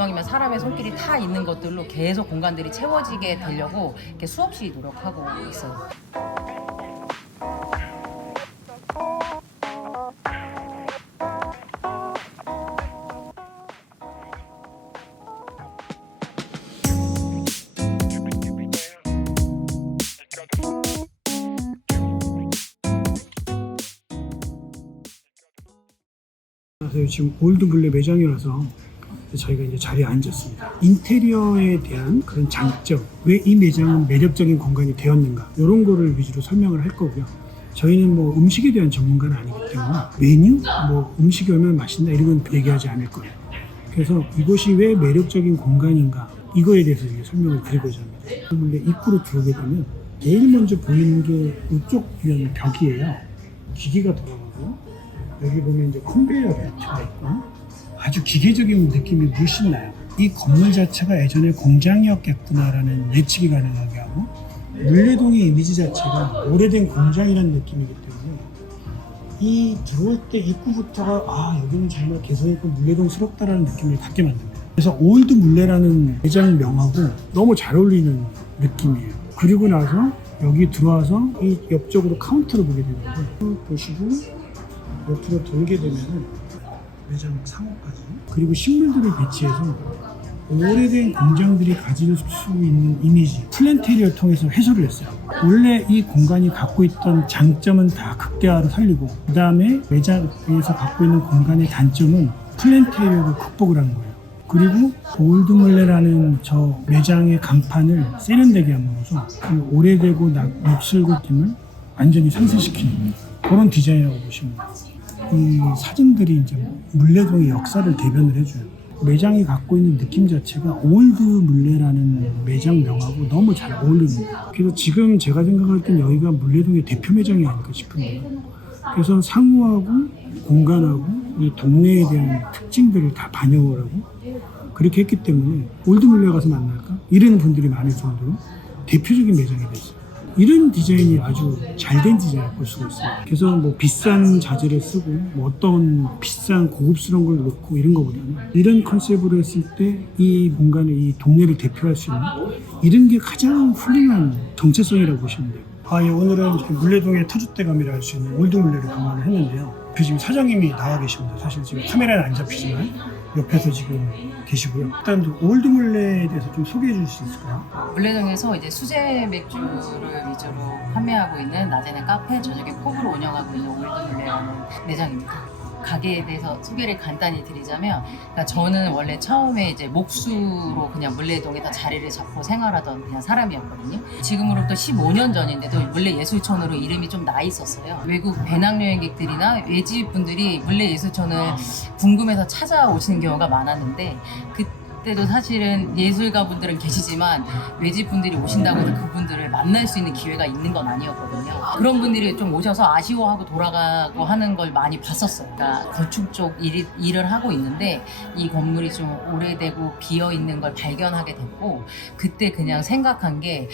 이왕이면 사람의 손길이 다 있는 것들로 계속 공간들이 채워지게 되려고 이렇게 수없이 노력하고 있어요. 지금 올드블레 매장이라서 저희가 이제 자리에 앉았습니다. 인테리어에 대한 그런 장점, 왜 이 매장은 매력적인 공간이 되었는가, 이런 거를 위주로 설명을 할 거고요. 저희는 뭐 음식에 대한 전문가는 아니기 때문에 메뉴, 뭐 음식이 얼마나 맛있나 이런 건 얘기하지 않을 거예요. 그래서 이곳이 왜 매력적인 공간인가, 이거에 대해서 이제 설명을 드리고자 합니다. 올드블레 입구로 들어오게 되면 제일 먼저 보이는 게 이쪽 벽이에요. 기계가 돌아가고, 여기 보면 이제 컨베이어 벨트가 있고 아주 기계적인 느낌이 물씬 나요. 이 건물 자체가 예전에 공장이었겠구나라는 예측이 가능하게 하고, 물레동의 이미지 자체가 오래된 공장이라는 느낌이기 때문에 이 들어올 때 입구부터가 여기는 정말 개성있고 물레동스럽다라는 느낌을 갖게 만듭니다. 그래서 올드 물레라는 매장 명하고 너무 잘 어울리는 느낌이에요. 그리고 나서 여기 들어와서 이 옆쪽으로 카운터를 보게 되는데, 보시고 옆으로 돌게 되면은 매장 상호까지, 그리고 식물들을 배치해서 오래된 공장들이 가질 수 있는 이미지, 플랜테리어를 통해서 해소를 했어요. 원래 이 공간이 갖고 있던 장점은 다 극대화로 살리고, 그 다음에 매장에서 갖고 있는 공간의 단점은 플랜테리어로 극복을 한 거예요. 그리고 올드물레라는 저 매장의 간판을 세련되게 함으로써 그 오래되고 녹슬고 느낌을 완전히 상쇄시키는 그런 디자인이라고 보시면 돼요. 이 사진들이 이제 물레동의 역사를 대변을 해줘요. 매장이 갖고 있는 느낌 자체가 올드 물레라는 매장 명하고 너무 잘 어울립니다. 그래서 지금 제가 생각할 땐 여기가 물레동의 대표 매장이 아닐까 싶은데요. 그래서 상호하고 공간하고 이 동네에 대한 특징들을 다 반영을 하고 그렇게 했기 때문에 올드 물레 가서 만날까? 이런 분들이 많을 정도로 대표적인 매장이 됐어요. 이런 디자인이 아주 잘된 디자인을 볼 수가 있어요. 그래서 뭐 비싼 자재를 쓰고 뭐 어떤 비싼 고급스러운 걸 넣고 이런 거보다는 이런 컨셉으로 했을 때 이 공간을, 이 동네를 대표할 수 있는 이런 게 가장 훌륭한 정체성이라고 보시면 돼요. 예, 오늘은 물레동의 터줏대감이라 할 수 있는 올드물레를 방문을 했는데요. 그 지금 사장님이 나와 계십니다. 사실 지금 카메라는 안 잡히지만 옆에서 지금 계시고요. 일단 올드물레에 대해서 좀 소개해 줄 수 있을까요? 물레동에서 이제 수제 맥주를 위주로 판매하고 있는 낮에는 카페, 저녁에 펍으로 운영하고 있는 올드물레라는 매장입니다. 가게에 대해서 소개를 간단히 드리자면, 그러니까 저는 원래 처음에 이제 목수로 그냥 물레동에다 자리를 잡고 생활하던 그냥 사람이었거든요. 지금으로부터 15년 전인데도 물레예술촌으로 이름이 좀 나 있었어요. 외국 배낭여행객들이나 외지분들이 물레예술촌을 궁금해서 찾아오시는 경우가 많았는데, 그때도 사실은 예술가 분들은 계시지만 외지분들이 오신다고 해서 그분들을 만날 수 있는 기회가 있는 건 아니었거든요. 그런 분들이 좀 오셔서 아쉬워하고 돌아가고 하는 걸 많이 봤었어요. 그러니까 건축 쪽 일을 하고 있는데 이 건물이 좀 오래되고 비어있는 걸 발견하게 됐고, 그때 그냥 생각한 게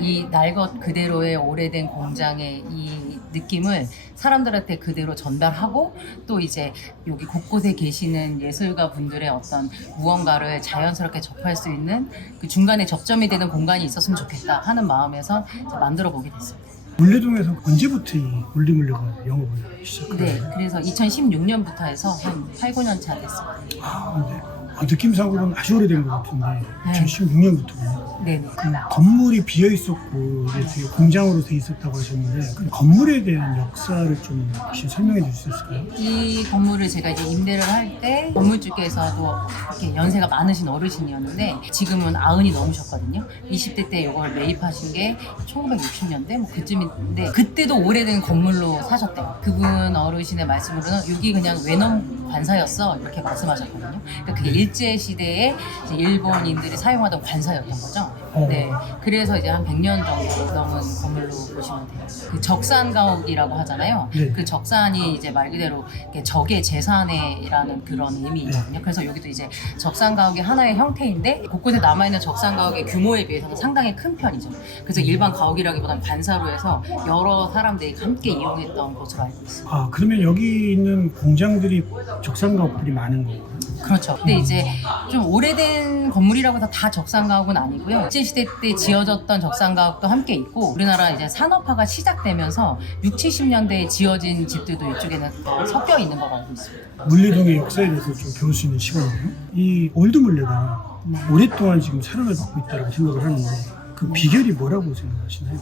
이 날 것 그대로의 오래된 공장의 이 느낌을 사람들한테 그대로 전달하고, 또 이제 여기 곳곳에 계시는 예술가 분들의 어떤 무언가를 자연스럽게 접할 수 있는 그 중간에 접점이 되는 공간이 있었으면 좋겠다 하는 마음에서 만들어 보게 됐습니다. 물레동에서 언제부터 이 올드물레가 영업을 시작했나요? 네, 그래서 2016년부터 해서 한 8, 9년 차 됐습니다. 근데 느낌상으로는 아주 오래된 것 같은데 2016년부터군요. 네네. 건물이 비어 있었고 이제 되게 공장으로 돼 있었다고 하셨는데, 그 건물에 대한 역사를 좀 혹시 설명해 주실 수 있을까요? 이 건물을 제가 이제 임대를 할 때 건물주께서도 이렇게 연세가 많으신 어르신이었는데 지금은 90이 넘으셨거든요. 20대 때 이걸 매입하신 게 1960년대 뭐 그쯤인데, 그때도 오래된 건물로 사셨대요. 그분 어르신의 말씀으로는 여기 그냥 외놈 관사였어 이렇게 말씀하셨거든요. 그러니까 그게 일제 시대에 이제 일본인들이 사용하던 관사였던 거죠. 네, 그래서 이제 한 100년 정도 넘은 건물로 보시면 돼요. 그 적산가옥이라고 하잖아요. 네. 그 적산이 이제 말 그대로 적의 재산이라는 그런 의미거든요. 그래서 여기도 이제 적산가옥의 하나의 형태인데 곳곳에 남아있는 적산가옥의 규모에 비해서는 상당히 큰 편이죠. 그래서 일반 가옥이라기보다는 관사로 해서 여러 사람들이 함께 이용했던 것으로 알고 있습니다. 그러면 여기 있는 공장들이 적산가옥들이 많은 거예요? 그렇죠. 근데 이제 좀 오래된 건물이라고 해서 다 적산가옥은 아니고요. 일제시대 때 지어졌던 적산가옥도 함께 있고, 우리나라 이제 산업화가 시작되면서 60, 70년대에 지어진 집들도 이쪽에는 섞여 있는 걸 알고 있습니다. 물레동의 역사에 대해서 좀 배울 수 있는 시간이에요. 이 올드물레가 오랫동안 지금 사랑을 받고 있다고 생각을 하는데 그 비결이 뭐라고 생각하시나요?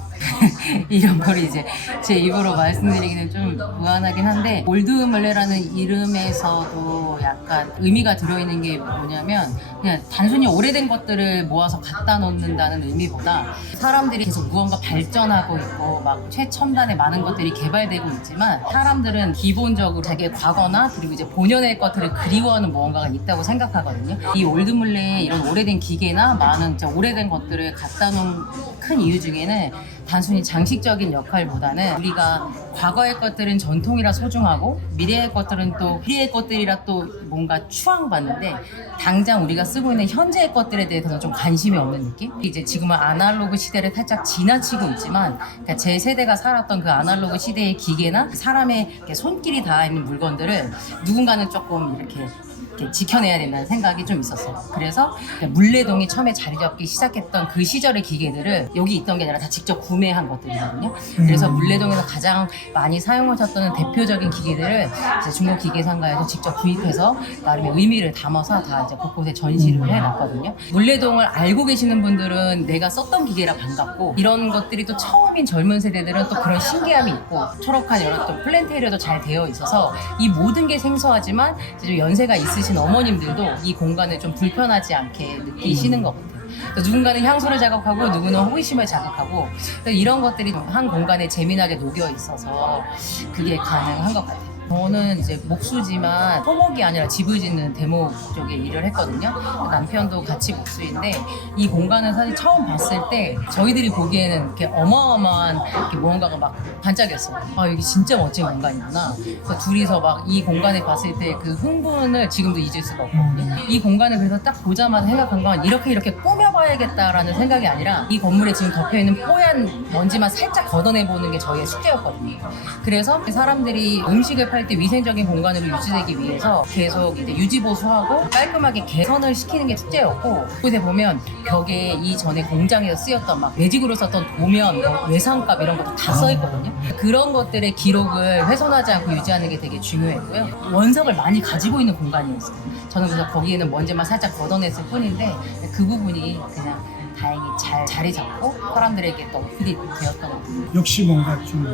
이런 걸 이제 제 입으로 말씀드리기는 좀 무한하긴 한데, 올드물레라는 이름에서도 약간 의미가 들어있는 게 뭐냐면, 그냥 단순히 오래된 것들을 모아서 갖다 놓는다는 의미보다 사람들이 계속 무언가 발전하고 있고 막 최첨단의 많은 것들이 개발되고 있지만, 사람들은 기본적으로 자기의 과거나 그리고 이제 본연의 것들을 그리워하는 무언가가 있다고 생각하거든요. 이 올드물레에 이런 오래된 기계나 많은 진짜 오래된 것들을 갖다 놓은 큰 이유 중에는 단순히 장식적인 역할보다는, 우리가 과거의 것들은 전통이라 소중하고 미래의 것들은 또 미래의 것들이라 또 뭔가 추앙받는데, 당장 우리가 쓰고 있는 현재의 것들에 대해서는 좀 관심이 없는 느낌? 이제 지금은 아날로그 시대를 살짝 지나치고 있지만, 그러니까 제 세대가 살았던 그 아날로그 시대의 기계나 사람의 이렇게 손길이 닿아 있는 물건들을 누군가는 조금 이렇게 지켜내야 된다는 생각이 좀 있었어요. 그래서 물레동이 처음에 자리 잡기 시작했던 그 시절의 기계들을 여기 있던 게 아니라 다 직접 구매한 것들이거든요. 그래서 물레동에서 가장 많이 사용하셨던 대표적인 기계들을 이제 중국 기계상가에서 직접 구입해서 나름의 의미를 담아서 다 이제 곳곳에 전시를 해놨거든요. 물레동을 알고 계시는 분들은 내가 썼던 기계라 반갑고, 이런 것들이 또 처음인 젊은 세대들은 또 그런 신기함이 있고, 초록한 여러 또 플랜테리어도 잘 되어 있어서 이 모든 게 생소하지만 이제 좀 연세가 있으신 어머님들도 이 공간을 좀 불편하지 않게 느끼시는 것 같아요. 누군가는 향수를 자극하고 누구는 호기심을 자극하고, 이런 것들이 한 공간에 재미나게 녹여 있어서 그게 가능한 것 같아요. 저는 이제 목수지만 토목이 아니라 집을 짓는 대목 쪽에 일을 했거든요. 남편도 같이 목수인데, 이 공간을 사실 처음 봤을 때 저희들이 보기에는 이렇게 어마어마한 이렇게 무언가가 막 반짝였어요. 아, 여기 진짜 멋진 공간이구나. 그래서 둘이서 막 이 공간을 봤을 때 그 흥분을 지금도 잊을 수가 없거든요. 이 공간을 그래서 딱 보자마자 생각한 건, 이렇게 꾸며봐야겠다라는 생각이 아니라 이 건물에 지금 덮여있는 뽀얀 먼지만 살짝 걷어내보는 게 저희의 숙제였거든요. 그래서 사람들이 음식을 팔 때 위생적인 공간으로 유지되기 위해서 계속 이제 유지보수하고 깔끔하게 개선을 시키는 게 숙제였고, 그곳에 보면 벽에 이전에 공장에서 쓰였던 막 매직으로 썼던 도면, 외상값 이런 것도 다 써있거든요. 그런 것들의 기록을 훼손하지 않고 유지하는 게 되게 중요했고요. 원석을 많이 가지고 있는 공간이었어요. 저는 그래서 거기에는 먼지만 살짝 걷어냈을 뿐인데, 그 부분이 그냥 다행히 잘 자리 잡고 사람들에게 또 어필이 되었던 것 같아요. 역시 뭔가 좀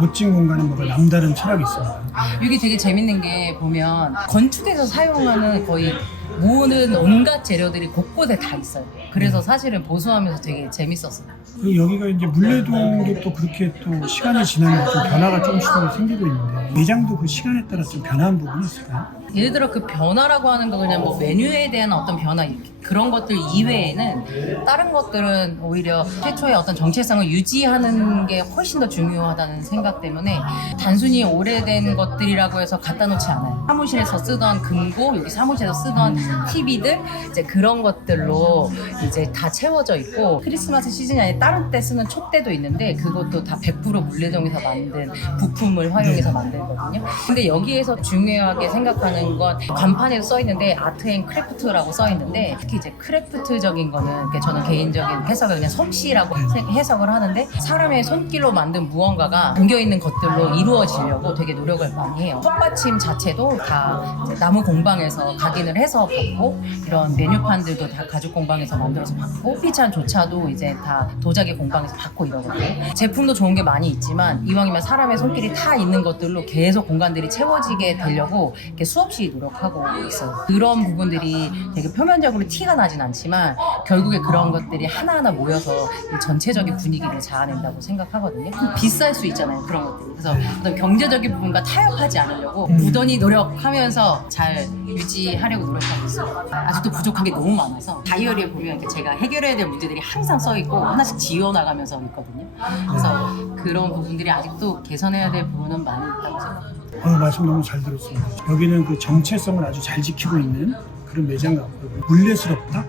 멋진 공간은 뭔가 남다른 철학이 있습니다. 이게 되게 재밌는 게, 보면 건축에서 사용하는 거의 모든 온갖 재료들이 곳곳에 다 있어요. 그래서 사실은 보수하면서 되게 재밌었어요. 그리고 여기가 이제 물레동도 또 그렇게 또 시간이 지나면 좀 변화가 조금씩 생기고 있는데, 매장도 그 시간에 따라 좀 변한 부분이 있을까요? 예를 들어 그 변화라고 하는 거 그냥 뭐 메뉴에 대한 어떤 변화, 그런 것들 이외에는 다른 것들은 오히려 최초의 어떤 정체성을 유지하는 게 훨씬 더 중요하다는 생각 때문에, 단순히 오래된 것들이라고 해서 갖다 놓지 않아요. 사무실에서 쓰던 금고, 여기 사무실에서 쓰던 TV들, 이제 그런 것들로 이제 다 채워져 있고, 크리스마스 시즌이 아니라 다른 때 쓰는 촛대도 있는데 그것도 다 100% 물레동에서 만든 부품을 활용해서 만든 거거든요. 근데 여기에서 중요하게 생각하는 건, 간판에도 써 있는데 아트 앤 크래프트라고 써 있는데, 특히 이제 크래프트적인 거는 저는 개인적인 해석을 그냥 솜씨라고 해석을 하는데, 사람의 손길로 만든 무언가가 담겨있는 것들로 이루어지려고 되게 노력을 많이 해요. 컵받침 자체도 다 나무 공방에서 각인을 해서 받고, 이런 메뉴판들도 다 가죽 공방에서 만들어서 받고, 커피잔조차도 이제 다 도자기 공방에서 받고 이러거든요. 제품도 좋은 게 많이 있지만 이왕이면 사람의 손길이 다 있는 것들로 계속 공간들이 채워지게 되려고 이렇게 수없이 노력하고 있어요. 그런 부분들이 되게 표면적으로 티가 나진 않지만 결국에 그런 것들이 하나하나 모여서 이 전체적인 분위기를 자아낸다고 생각하거든요. 비쌀 수 있잖아요, 그런 것들이. 그래서 어떤 경제적인 부분과 타협하지 않으려고 부단히 노력하면서 잘 유지하려고 노력하고 있어요. 아직도 부족한 게 너무 많아서 다이어리에 보면 이렇게 제가 해결해야 될 문제들이 항상 써있고 하나씩 지워나가면서 있거든요. 그래서 그런 부분들이 아직도 개선해야 될 부분은 많이 있다고 생각합니다. 말씀 너무 잘 들었습니다. 여기는 그 정체성을 아주 잘 지키고 있는 그런 매장 같고요. 물레스럽다?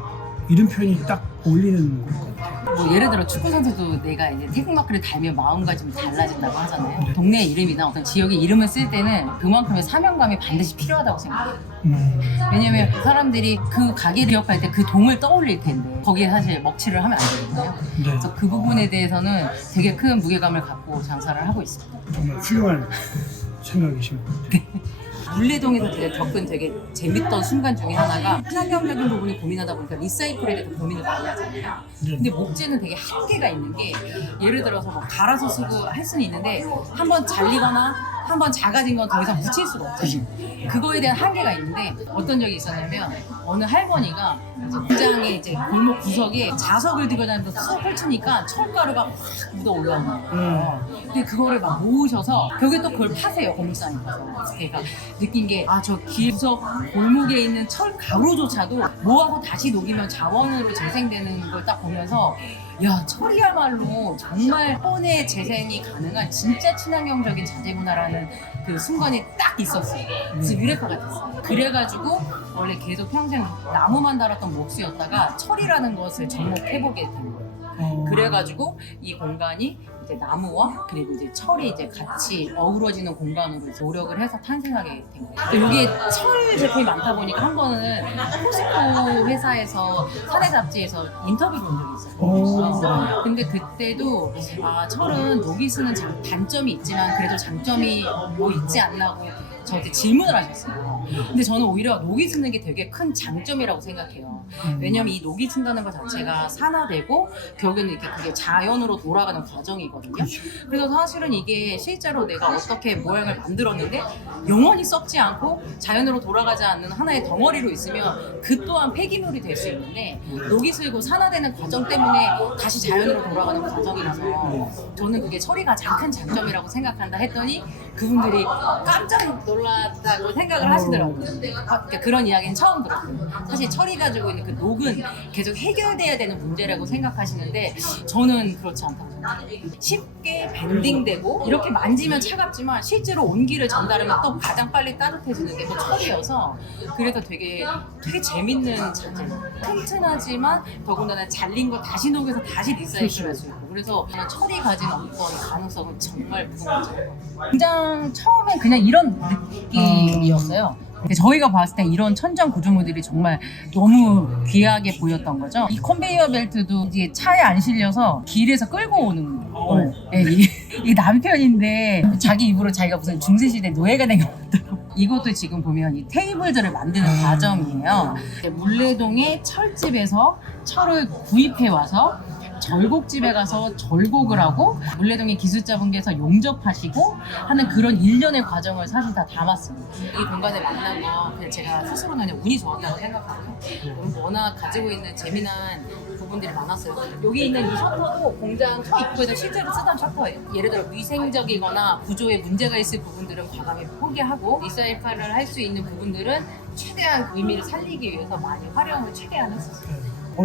이런 표현이 딱 어울리는 것 같아요. 뭐 예를 들어 축구 선수도 내가 이제 태극마크를 달면 마음가짐이 달라진다고 하잖아요. 동네 이름이나 어떤 지역의 이름을 쓸 때는 그만큼의 사명감이 반드시 필요하다고 생각해요. 왜냐면 사람들이 그 가게를 기억할 때 그 동을 떠올릴 텐데 거기에 사실 먹칠을 하면 안 되거든요. 네. 그래서 그 부분에 대해서는 되게 큰 무게감을 갖고 장사를 하고 있습니다. 정말 훌륭한 생각이신 것 같아요. 물레동에서 제가 겪은 되게 재밌던 순간 중에 하나가 친환경적인 부분을 고민하다 보니까 리사이클에 대해서 고민을 많이 하잖아요. 네. 근데 목재는 되게 한계가 있는 게 예를 들어서 뭐 갈아서 쓰고 할 수는 있는데 한번 잘리거나 한번 작아진 건 더 이상 붙일 수가 없잖아요. 그거에 대한 한계가 있는데 어떤 적이 있었냐면 어느 할머니가 이제 공장에 이제 골목 구석에 자석을 들고 다니면서 쑥 펼치니까 철가루가 확 묻어 올라오는 거예요. 근데 그거를 막 모으셔서 벽에 또 그걸 파세요. 고물상에 가서. 그러니까 느낀 게 아 저 길 구석 골목에 있는 철 가루조차도 모아서 다시 녹이면 자원으로 재생되는 걸 딱 보면서 야 철이야말로 정말 혼의 재생이 가능한 진짜 친환경적인 자재구나라는 그 순간이 딱 있었어요. 그래서 유레카 같았어요. 그래가지고 원래 계속 평생 나무만 달았던 몫이었다가 철이라는 것을 접목해보게 된 거예요. 그래가지고 이 공간이 이제 나무와 그리고 이제 철이 이제 같이 어우러지는 공간으로 노력을 해서 탄생하게 된 거예요. 여기에 철 제품이 많다 보니까 한 번은 포스코 회사에서 사내 잡지에서 인터뷰를 본 적이 있었거든요. 근데 그때도 아, 철은 녹이 쓰는 단점이 있지만 그래도 장점이 뭐 있지 않나고 저한테 질문을 하셨어요. 근데 저는 오히려 녹이 쓰는 게 되게 큰 장점이라고 생각해요. 왜냐면 이 녹이 쓴다는 것 자체가 산화되고 결국에는 이렇게 그게 자연으로 돌아가는 과정이거든요. 그래서 사실은 이게 실제로 내가 어떻게 모양을 만들었는데 영원히 썩지 않고 자연으로 돌아가지 않는 하나의 덩어리로 있으면 그 또한 폐기물이 될 수 있는데 녹이 슬고 산화되는 과정 때문에 다시 자연으로 돌아가는 과정이라서 저는 그게 철이 가장 큰 장점이라고 생각한다 했더니 그분들이 깜짝 놀랐다고 생각을 하시더라고요. 그러니까 그런 이야기는 처음 들었어요. 사실 철이 가지고 있는 그 녹은 계속 해결돼야 되는 문제라고 생각하시는데 저는 그렇지 않다고 생각해요. 쉽게 밴딩되고 이렇게 만지면 차갑지만 실제로 온기를 전달하면 또 가장 빨리 따뜻해지는 게 또 철이어서 그래서 되게 재밌는 자재. 튼튼하지만 더군다나 잘린 거 다시 녹여서 다시 리사이클할 수 있고 그래서 저는 철이 가진 어떤 가능성은 정말 무궁무진. 공장 처음엔 그냥 이런 느낌이었어요. 근데 저희가 봤을 때 이런 천장 구조물들이 정말 너무 귀하게 보였던 거죠. 이 컨베이어 벨트도 이제 차에 안 실려서 길에서 끌고 오는 거예요. 네, 이게 남편인데 자기 입으로 자기가 무슨 중세시대 노예가 된 것 같다고. 이것도 지금 보면 이 테이블들을 만드는 과정이에요. 물레동의 철집에서 철을 구입해 와서 절곡집에 가서 절곡을 하고 물레동의 기술자분께서 용접하시고 하는 그런 일련의 과정을 사실 다 담았습니다. 이 공간에 만난 거 그냥 제가 스스로는 그냥 운이 좋았다고 생각하고요. 워낙 가지고 있는 재미난 부분들이 많았어요. 여기 있는 이 셔터도 공장 첫 입구에서 실제로 쓰던 셔터예요. 예를 들어 위생적이거나 구조에 문제가 있을 부분들은 과감히 포기하고 리사이클을 할 수 있는 부분들은 최대한 그 의미를 살리기 위해서 많이 활용을 최대한 했었어요.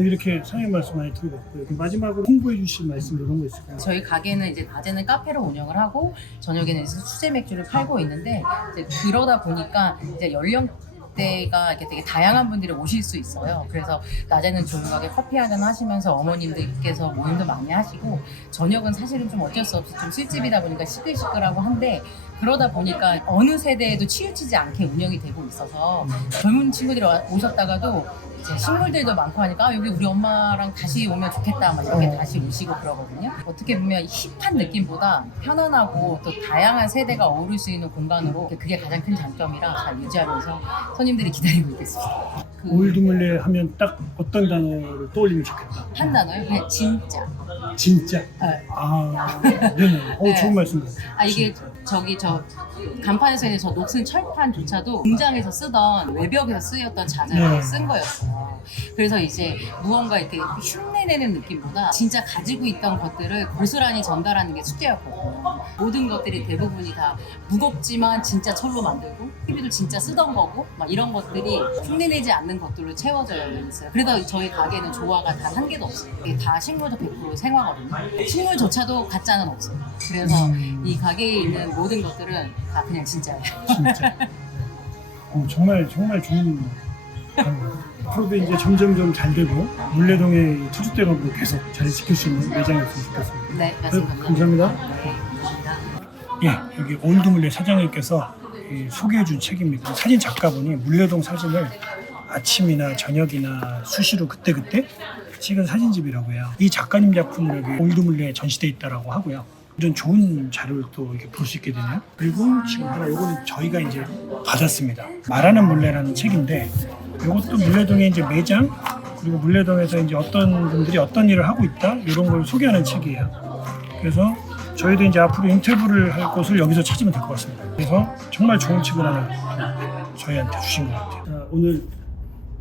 이렇게 상해 말씀 많이 들어봤고요. 마지막으로 홍보해 주실 말씀 이런 거 있을까요? 저희 가게는 이제 낮에는 카페를 운영을 하고 저녁에는 이제 수제 맥주를 팔고 있는데 이제 그러다 보니까 이제 연령대가 이렇게 되게 다양한 분들이 오실 수 있어요. 그래서 낮에는 조용하게 커피 한잔 하시면서 어머님들께서 모임도 많이 하시고 저녁은 사실은 좀 어쩔 수 없이 좀 술집이다 보니까 시끌시끌하고 한데 그러다 보니까 어느 세대에도 치우치지 않게 운영이 되고 있어서 젊은 친구들이 오셨다가도 이제 식물들도 많고 하니까 여기 우리 엄마랑 다시 오면 좋겠다 막 이렇게 다시 오시고 그러거든요. 어떻게 보면 힙한 느낌보다 편안하고 또 다양한 세대가 어우를 수 있는 공간으로 그게 가장 큰 장점이라 잘 유지하면서 손님들이 기다리고 있겠습니다. 올드물레 하면 딱 어떤 단어를 떠올리면 좋겠다. 한 단어요? 그냥 진짜. 진짜. 네. 아, 네네. 네. 좋은 말씀 같아요. 아 이게 저기 저 간판에서 있는 저 녹슨 철판조차도 공장에서 쓰던 외벽에서 쓰였던 자재로 네. 쓴 거였어요. 그래서 이제 무언가 이렇게 흉내내는 느낌보다 진짜 가지고 있던 것들을 고스란히 전달하는 게 숙제였거든요. 모든 것들이 대부분이 다 무겁지만 진짜 철로 만들고 TV도 진짜 쓰던 거고 막 이런 것들이 흉내내지 않는 것들로 채워져 있어요. 그래서 저희 가게는 조화가 단 한 개도 없어요. 이게 다 식물도 100% 생화거든요. 식물조차도 가짜는 없어요. 그래서 이 가게에 있는 모든 것들은 다 그냥 진짜예요. 진짜. 정말 좋은 단어. 앞으로도 이제 점점 잘 되고 물레동의 투주대로도 계속 잘 지킬 수 있는 매장이었으면 좋겠습니다. 네, 말씀 감사합니다. 네, 감사합니다. 예, 여기 올드물레 사장님께서 소개해준 책입니다. 사진 작가분이 물레동 사진을 아침이나 저녁이나 수시로 그때그때 찍은 사진집이라고 해요. 이 작가님 작품이 여기 올드물레에 전시돼 있다라고 하고요. 이런 좋은 자료를 또 이렇게 볼 수 있게 되네요. 그리고 지금 하나 요거는 저희가 이제 받았습니다. 말하는 물레라는 책인데 이것도 물레동의 이제 매장 그리고 물레동에서 이제 어떤 분들이 어떤 일을 하고 있다 이런 걸 소개하는 책이에요. 그래서 저희도 이제 앞으로 인터뷰를 할 곳을 여기서 찾으면 될 것 같습니다. 그래서 정말 좋은 책을 하나 저희한테 주신 것 같아요. 자, 오늘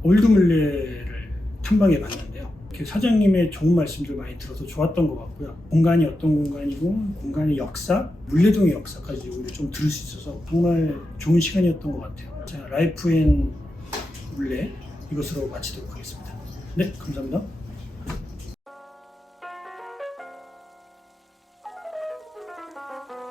올드물레를 탐방해 봤는데요. 이렇게 사장님의 좋은 말씀들 많이 들어서 좋았던 것 같고요. 공간이 어떤 공간이고 공간의 역사, 물레동의 역사까지 오늘 좀 들을 수 있어서 정말 좋은 시간이었던 것 같아요. 자, 라이프 앤 물레 이것으로 마치도록 하겠습니다. 네, 감사합니다.